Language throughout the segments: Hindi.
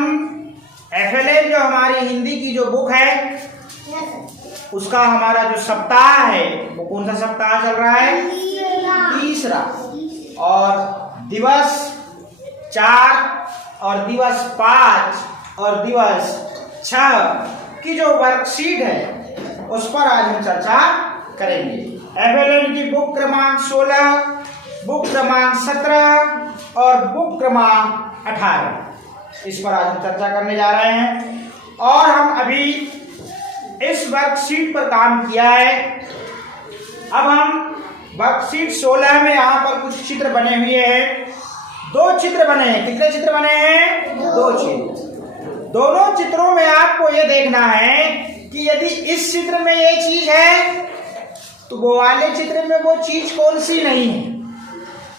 हम FLL जो हमारी हिंदी की जो बुक है उसका हमारा जो सप्ताह है वो कौन सा सप्ताह चल रहा है? तीसरा। और दिवस 4 और दिवस 5 और दिवस 6 की जो वर्कशीट है उस पर आज हम चर्चा करेंगे। FLL की बुक क्रमांक 16, बुक क्रमांक 17 और बुक क्रमांक 18, इस पर आज हम चर्चा करने जा रहे हैं। और हम अभी इस वर्कशीट पर काम किया है। अब हम वर्कशीट 16 में यहाँ पर कुछ चित्र बने हुए हैं। 2 चित्र बने हैं। कितने चित्र बने हैं? 2 चित्र। दोनों चित्रों में आपको ये देखना है कि यदि इस चित्र में ये चीज है तो वो वाले चित्र में वो चीज कौन सी नहीं है।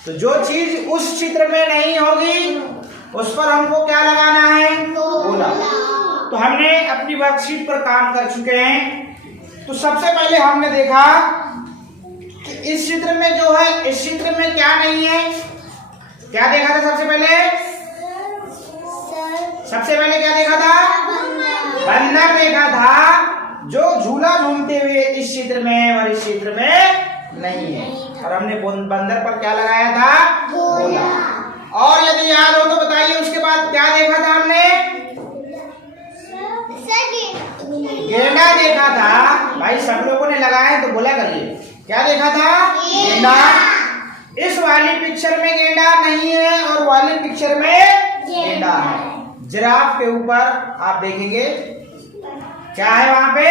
तो जो चीज उस चित्र में नहीं होगी उस पर हमको क्या लगाना है? गोला। तो हमने अपनी वर्कशीट पर काम कर चुके हैं। तो सबसे पहले हमने देखा कि इस चित्र में जो है, इस चित्र में क्या नहीं है। क्या देखा था सबसे पहले? सबसे पहले क्या देखा था? बंदर देखा था जो झूला झूमते हुए इस चित्र में है और इस चित्र में नहीं है। और हमने बंदर पर क्या लगाया था? गोला। और यदि याद हो तो बताइए उसके बाद क्या देखा था हमने? गेंडा देखा था। भाई सब लोगों ने लगाया तो बोला करिए, क्या देखा था? गेंडा। इस वाली पिक्चर में गेंडा नहीं है और वाली पिक्चर में गेंडा है। जिराफ के ऊपर आप देखेंगे क्या है वहां पे?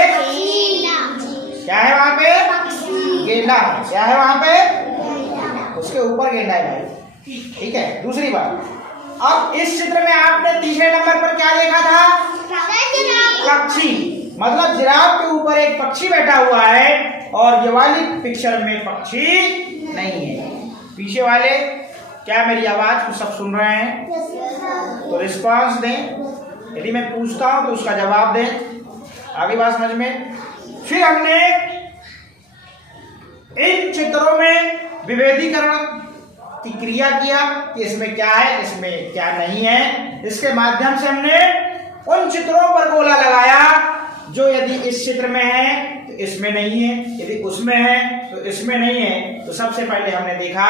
क्या है वहां पे? गेंडा। क्या है वहां पे? उसके ऊपर गेंडा है भाई। ठीक है। दूसरी बात, अब इस चित्र में आपने तीसरे नंबर पर क्या देखा था? पक्षी। मतलब जिराफ के ऊपर एक पक्षी बैठा हुआ है और ये वाली पिक्चर में पक्षी नहीं है। पीछे वाले क्या मेरी आवाज को सब सुन रहे हैं? तो रिस्पांस दें। यदि मैं पूछता हूं तो उसका जवाब दें। आगे बात समझ में। फिर हमने इन चित्रों में विभेदीकरण की क्रिया किया कि इसमें क्या है, इसमें क्या नहीं है। इसके माध्यम से हमने उन चित्रों पर गोला लगाया जो यदि इस चित्र में है तो इसमें नहीं है, यदि उसमें है तो इसमें नहीं है। तो सबसे पहले हमने देखा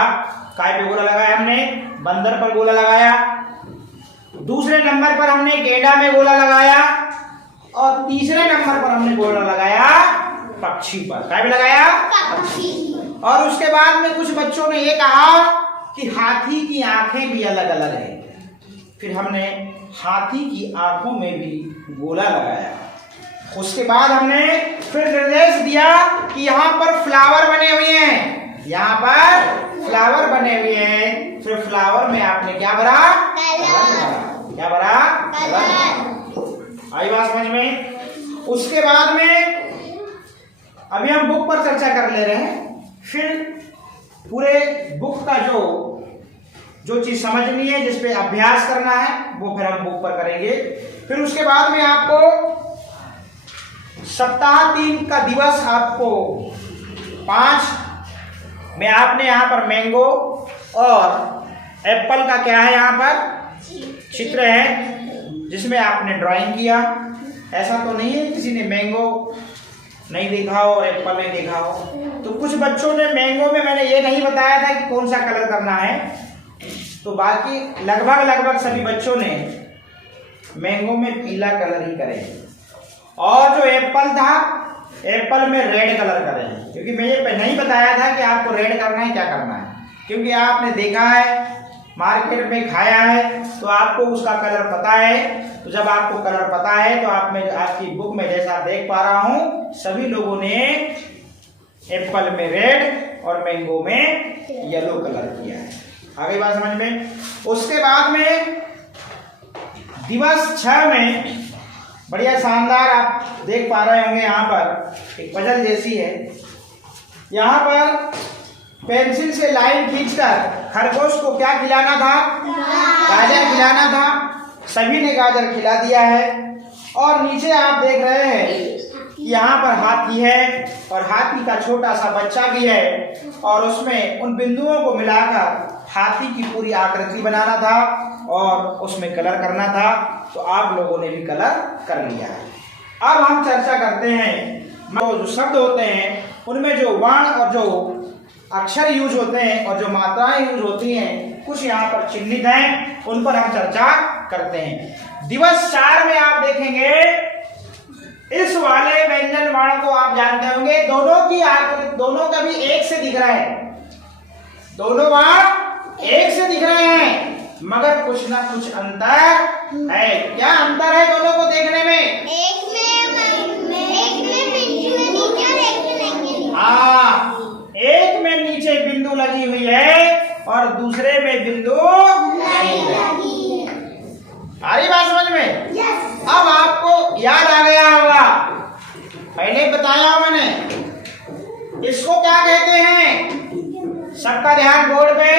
काय पे गोला लगाया? हमने बंदर पर गोला लगाया। दूसरे नंबर पर हमने गेंडा में गोला लगाया और तीसरे नंबर पर हमने गोला लगाया पक्षी पर। काय पे लगाया? पक्षी। और उसके बाद में कुछ बच्चों ने ये कहा कि हाथी की आंखें भी अलग अलग है। फिर हमने हाथी की आंखों में भी गोला लगाया। उसके बाद हमने फिर निर्देश दिया कि यहाँ पर फ्लावर बने हुए हैं, यहाँ पर फ्लावर बने हुए हैं। फिर फ्लावर में आपने क्या भरा? क्या भरा? आई बात समझ में। उसके बाद में अभी हम बुक पर चर्चा कर ले रहे हैं। फिर पूरे बुक का जो चीज समझनी है, जिसपे अभ्यास करना है, वो फिर हम बुक पर करेंगे। फिर उसके बाद में आपको सप्ताह 3 का दिवस आपको 5 में आपने यहाँ पर मैंगो और एप्पल का क्या है, यहाँ पर चित्र है जिसमें आपने ड्राइंग किया। ऐसा तो नहीं है किसी ने मैंगो नहीं देखा हो और एप्पल नहीं देखा हो। तो कुछ बच्चों ने मैंगो में मैंने ये नहीं बताया था कि कौन सा कलर करना है, तो बाकी लगभग सभी बच्चों ने मैंगो में पीला कलर ही करे। और जो एप्पल था, एप्पल में रेड कलर करें, क्योंकि मैं ये नहीं बताया था कि आपको रेड करना है क्या करना है, क्योंकि आपने देखा है मार्केट में खाया है तो आपको उसका कलर पता है। तो जब आपको कलर पता है तो आप में आपकी बुक में जैसा देख पा रहा हूं सभी लोगों ने एप्पल में रेड और मैंगो में येलो कलर किया है। आगे बात समझ में। उसके बाद में दिवस 6 में बढ़िया शानदार आप देख पा रहे होंगे, यहाँ पर एक पजल जैसी है। यहाँ पर पेंसिल से लाइन खींचकर खरगोश को क्या खिलाना था? गाजर खिलाना था। सभी ने गाजर खिला दिया है। और नीचे आप देख रहे हैं कि यहाँ पर हाथी है और हाथी का छोटा सा बच्चा भी है और उसमें उन बिंदुओं को मिलाकर हाथी की पूरी आकृति बनाना था। और उसमें कलर करना था, तो आप लोगों ने भी कलर कर लिया है। अब हम चर्चा करते हैं जो शब्द होते हैं उनमें जो वर्ण और जो अक्षर यूज होते हैं और जो मात्राएं यूज होती हैं, कुछ यहाँ पर चिन्हित हैं, उन पर हम चर्चा करते हैं। दिवस 4 में आप देखेंगे इस वाले व्यंजन वर्ण को आप जानते होंगे, दोनों का भी एक से दिख रहा है, दोनों वर्ण एक से दिख रहे हैं, मगर कुछ ना कुछ अंतर है। क्या अंतर है दोनों को देखने में? एक में बिंदु नीचे और एक में नहीं। हाँ, एक में नीचे बिंदु लगी हुई है और दूसरे में बिंदु नहीं लगी। आ रही बात समझ में? अब आपको याद आ गया होगा, पहले बताया मैंने, इसको क्या कहते हैं? सबका ध्यान बोर्ड पे,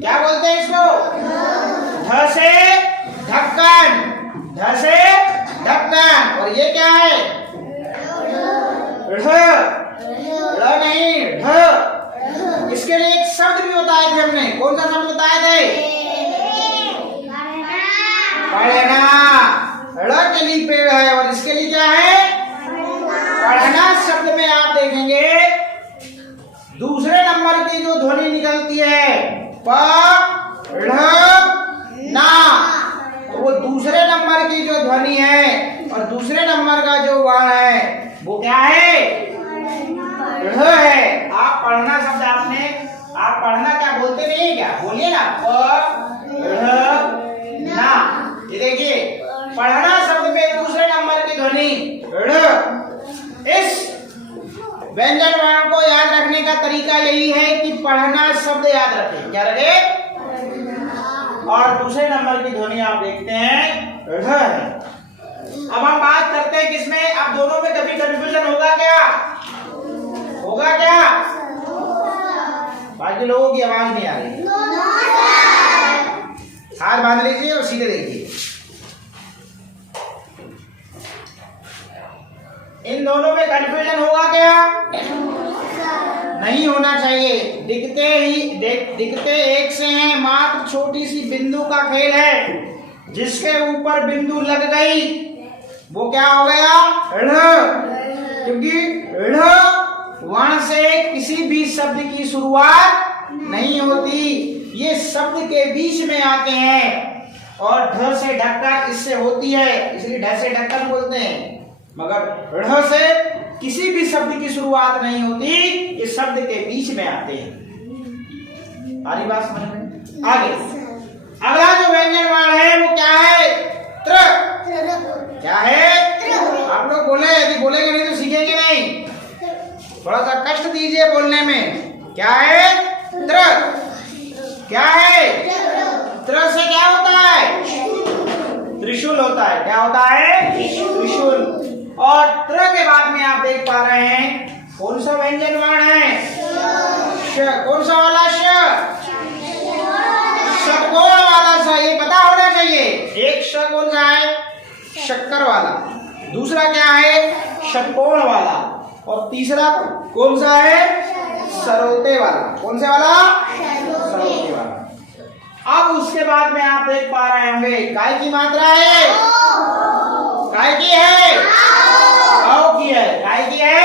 क्या बोलते हैं इसको? ध से ढक्कन, ध से ढक्कन। और ये क्या है? ढ़ नहीं, ढ। इसके लिए एक शब्द भी बताए थे हमने, कौन सा शब्द बताए थे? पढ़ना। ड़ के लिए पेड़ है और इसके लिए क्या है? पढ़ना। शब्द में आप देखेंगे दूसरे नंबर की जो ध्वनि निकलती है प ढ़ ना, तो वो दूसरे नंबर की जो ध्वनि है और दूसरे नंबर का जो वर्ण है वो क्या है? ढ़ है। आप पढ़ना शब्द आप पढ़ना क्या बोलते नहीं है क्या? बोलिए ना, प ढ़ ना। ये देखिए, पढ़ना शब्द में दूसरे नंबर की ध्वनि ढ़। इस व्यंजन वर्ण को याद रखने का तरीका यही है कि पढ़ना शब्द याद रखें। क्या रखे? और दूसरे नंबर की ध्वनि आप देखते हैं ढ़ है। अब हम बात करते हैं किसमें? अब दोनों में कभी कंफ्यूजन होगा क्या? होगा क्या? बाकी लोगों की आवाज नहीं आ रही। हाथ बांध लीजिए और सीधे देखिए। इन दोनों में कंफ्यूजन होगा क्या? नहीं होना चाहिए। दिखते एक से हैं, मात्र छोटी सी बिंदु का खेल है। जिसके ऊपर बिंदु लग गई वो क्या हो गया? ढ़। क्योंकि ढ़ वर्ण से किसी भी शब्द की शुरुआत नहीं होती, ये शब्द के बीच में आते हैं। और ढ से ढक्कन इससे होती है, इसलिए ढ से ढक्कन बोलते हैं। मगर ढ़ से किसी भी शब्द की शुरुआत नहीं होती, ये शब्द के बीच में आते हैं। आरी बात समझ में? आगे अगला जो व्यंजन वर्ण है वो क्या है? त्र। क्या है? आप लोग बोले, यदि बोलेंगे नहीं तो सीखेंगे नहीं। थोड़ा सा कष्ट दीजिए बोलने में। क्या है? त्र। क्या है? त्र से क्या होता है? त्रिशूल होता है। क्या होता है? त्रिशूल। और त्र के बाद में आप देख पा रहे हैं कौन सा व्यंजन वर्ण है? श। कौन सा वाला? श। षटकोण वाला सा, ये पता होना चाहिए। एक श कौन सा है? शक्कर वाला। दूसरा क्या है? षटकोण वाला। और तीसरा कौन सा है? सरोते वाला। कौन से वाला? सरोते वाला। अब उसके बाद में आप देख पा रहे होंगे काय की मात्रा है? काय की है? औ की है। काय की है?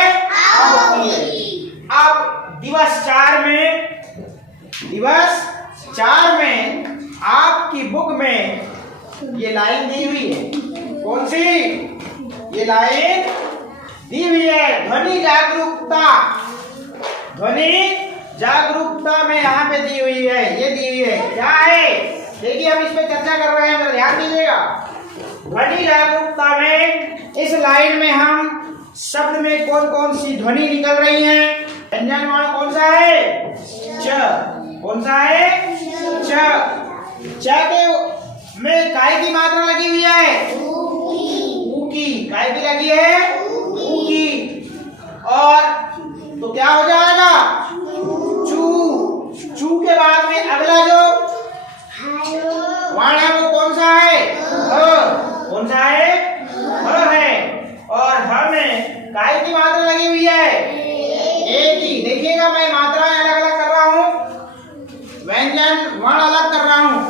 औ की है। अब दिवस 4 में आपकी बुक में ये लाइन दी हुई है। कौन सी? ये लाइन दी हुई है ध्वनि जागरूकता। ध्वनि जागरूकता में यहाँ पे दी हुई है, ये दी हुई है। क्या है? देखिए हम इस पे चर्चा कर रहे हैं, ध्यान दीजिएगा। ध्वनि जागरूकता में इस लाइन में हम शब्द में कौन कौन सी ध्वनि निकल रही है? व्यंजन वर्ण कौन सा है? च। कौन सा है? च। च के में काय की मात्रा लगी हुई है? ऊ की। काय की लगी है? ऊ की। और तो क्या हो जाएगा? चू। चू के बाद में अगला जो वर्ण है वो कौन सा है? ह। कौन सा है? ह है। और ह में काय की मात्रा लगी हुई है? एक ही। देखिएगा मैं मात्राएं अलग अलग कर रहा हूँ, व्यंजन वर्ण अलग कर रहा हूँ।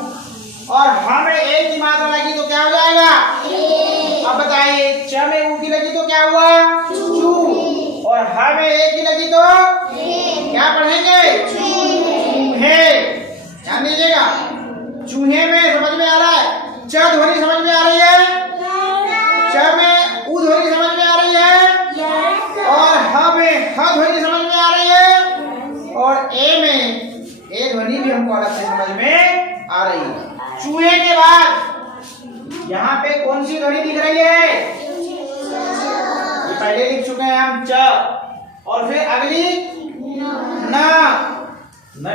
तुमको अलग से समझ में आ रही है। चूहे के बाद यहाँ पे कौन सी ध्वनि दिख रही है? ये पहले लिख चुके हैं हम च, और फिर अगली न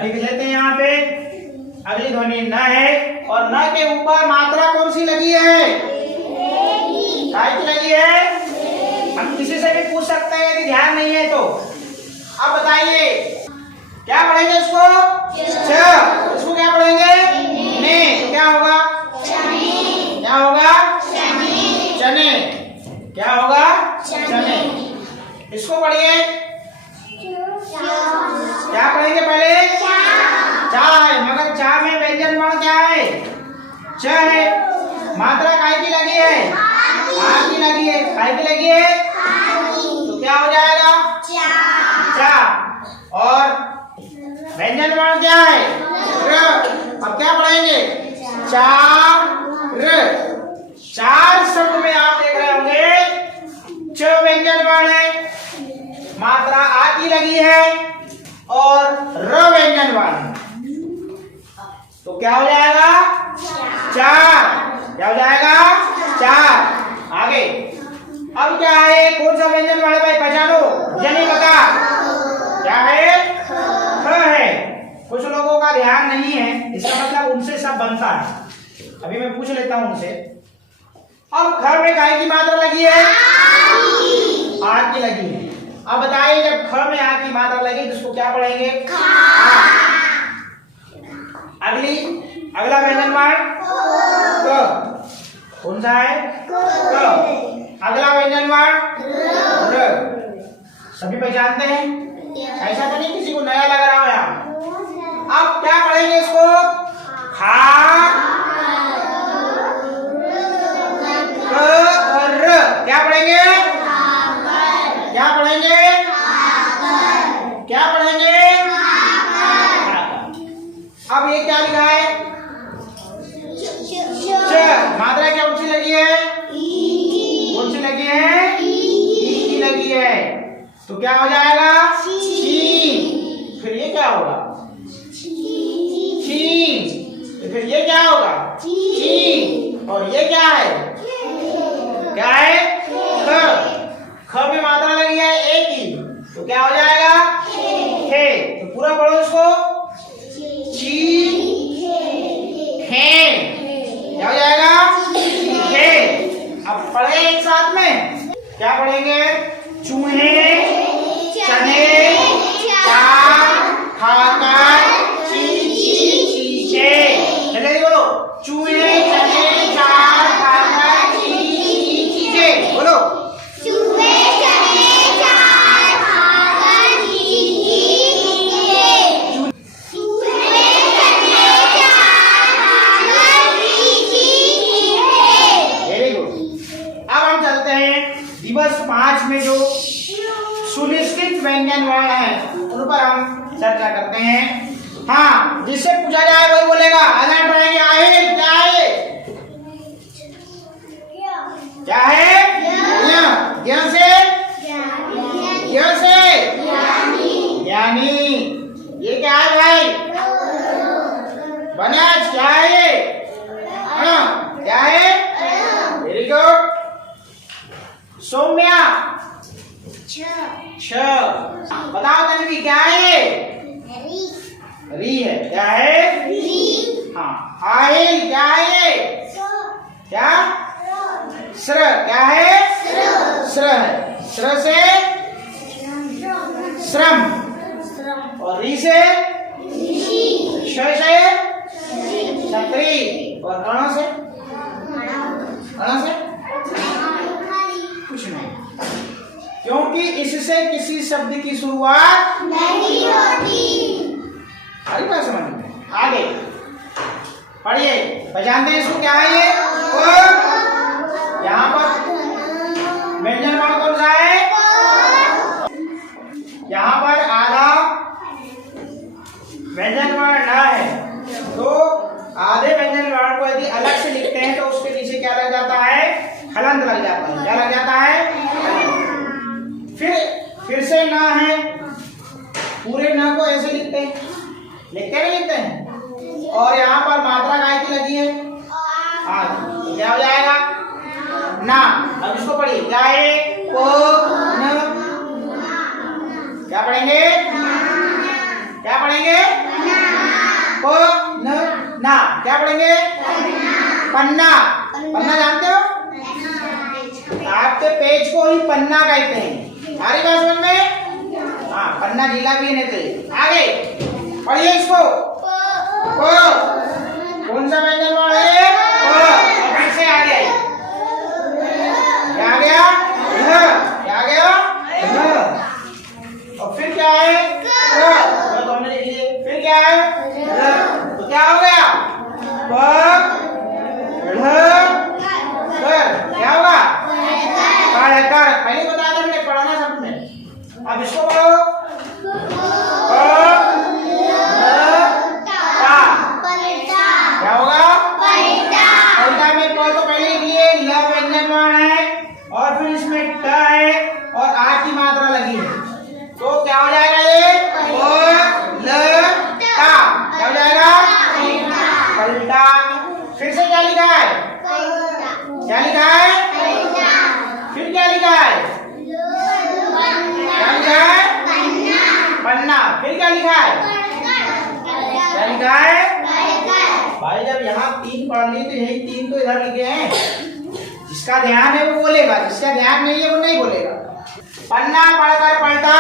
लिख लेते हैं यहाँ पे। अगली ध्वनि न है, और न के ऊपर मात्रा कौन सी लगी है? काय की लगी है? हम किसी से भी पूछ सकते हैं यदि ध्यान नहीं है तो। अब बताइए क्या पढ़ेंगे इसको? च। इसको क्या पढ़ेंगे? ने। क्या होगा? क्या होगा? चने। क्या होगा? चने। इसको पढ़िए। क्या पढ़ेंगे पहले? चाय। मगर चा में व्यंजन वर्ण क्या है? च है। मात्रा काय की लगी है? आ की लगी है। काय की लगी है? तो क्या हो जाएगा? चा। और व्यंजन वर्ण क्या है? र। अब क्या पढ़ेंगे? चार। चार शब्द में आप देख रहे होंगे च व्यंजन वर्ण है, मात्रा आ की लगी है, और र व्यंजन वर्ण। तो क्या हो जाएगा? चार। क्या हो जाएगा? चार। आगे अब क्या है? कौन सा व्यंजन वर्ण भाई पहचानो? नहीं पता। क्या है? ख है। कुछ लोगों का ध्यान नहीं है, इसका मतलब उनसे सब बनता है। अभी मैं पूछ लेता हूं उनसे। अब ख में काय की मात्रा लगी है? आ की लगी है। अब बताइए जब ख में आ की मात्रा लगी तो उसको क्या पढ़ेंगे? अगला व्यंजन वर्ण क। कौन सा है? क। अगला व्यंजन वर्ण र। सभी पहचानते हैं, ऐसा तो नहीं किसी को नया लग रहा हो यहाँ। अब क्या पढ़ेंगे इसको? खा क और र। क्या पढ़ेंगे? क्या पढ़ेंगे? क्या पढ़ेंगे? अब ये क्या लिखा है? च। मात्रा क्या ऊंची लगी है? कौन सी लगी है? ई की लगी है। तो क्या हो जाएगा? ची। फिर ये क्या होगा? चीज। तो फिर ये क्या होगा? ची। और ये क्या है? क्या है? ख। ख में मात्रा लगी है ए की, तो क्या हो जाएगा? खे। तो पूरा पढ़ो इसको। ची खे। क्या हो जाएगा? खे। अब पढ़े एक साथ में। क्या पढ़ेंगे? चूहे, चने, चार, खाकर, चीचे। चलिए बोलो। चूहे, चने, चार, खाकर, चीचे। बोलो। दिवस 5 में जो सुनिश्चित व्यंजन वर्ण है उन पर हम चर्चा करते हैं। हाँ, जिससे पूछा जाए वही बोलेगा। अलर्ट रहेंगे। आहिल क्या है? क्या है? ज्ञ से ज्ञानी। ये क्या है भाई? बनज। क्या है ये? क्या है? Very good. सौम्या। छ। बताओ तन्वी क्या है? री है। क्या है? हाँ। आहिल क्या है? क्या? श्र। क्या है? श्र है। श्र से श्रम, और री से श से छतरी, और अण से कुछ नहीं, क्योंकि इससे किसी शब्द की शुरुआत नहीं होती। अरे क्या समझ में? आगे पढ़िए। पहचानते हैं इसको? क्या है ये? यहाँ पर व्यंजन वर्ण कौन सा है? यहाँ पर आधा व्यंजन वर्ण न है, तो आधे व्यंजन वर्ण को यदि अलग से लिखते हैं तो उसके नीचे क्या लग जाता है? हलंत लग जाता है। क्या लग जाता है? फिर से न है, पूरे न को ऐसे लिखते हैं। लिखते नहीं लिखते हैं? और यहाँ पर मात्रा काय की लगी है आ, तो क्या हो जाएगा ना। अब इसको पढ़िए, क्या है को न, क्या पढ़ेंगे, क्या पढ़ेंगे को न ना, क्या पढ़ेंगे पन्ना। पन्ना जानते हो, आपके पेज को ही पन्ना कहते हैं। सारी बात समझ में, हाँ पन्ना जिला भी नहीं थे। आगे पढ़िए इसको, को कौन सा व्यंजन वर्ण है को, फिर से आ गया, क्या आ गया क्या आ गया और फिर क्या है तो हमने लिख लिए, फिर क्या है तो क्या हो गया क्या होगा कर। पहले बताया था मैंने, पढ़ाना सबने। अब इसको पढ़ो क्या होगा पलटा में प तो पहले लिख लिए, ल व्यंजन वर्ण है और फिर इसमें ट है और आ की मात्रा लगी है, तो क्या हो जाएगा ये ल टा, क्या हो जाएगा पलटा। फिर से क्या लिखा है, क्या लिखा है, फिर क्या लिखा है, क्या लिखा है पन्ना। फिर क्या लिखा है, क्या लिखा है भाई। जब यहाँ 3 पढ़ लिए तो यही 3 तो इधर लिखे हैं, जिसका ध्यान है वो बोलेगा, जिसका ध्यान नहीं है वो नहीं बोलेगा। पन्ना पढ़कर पलटा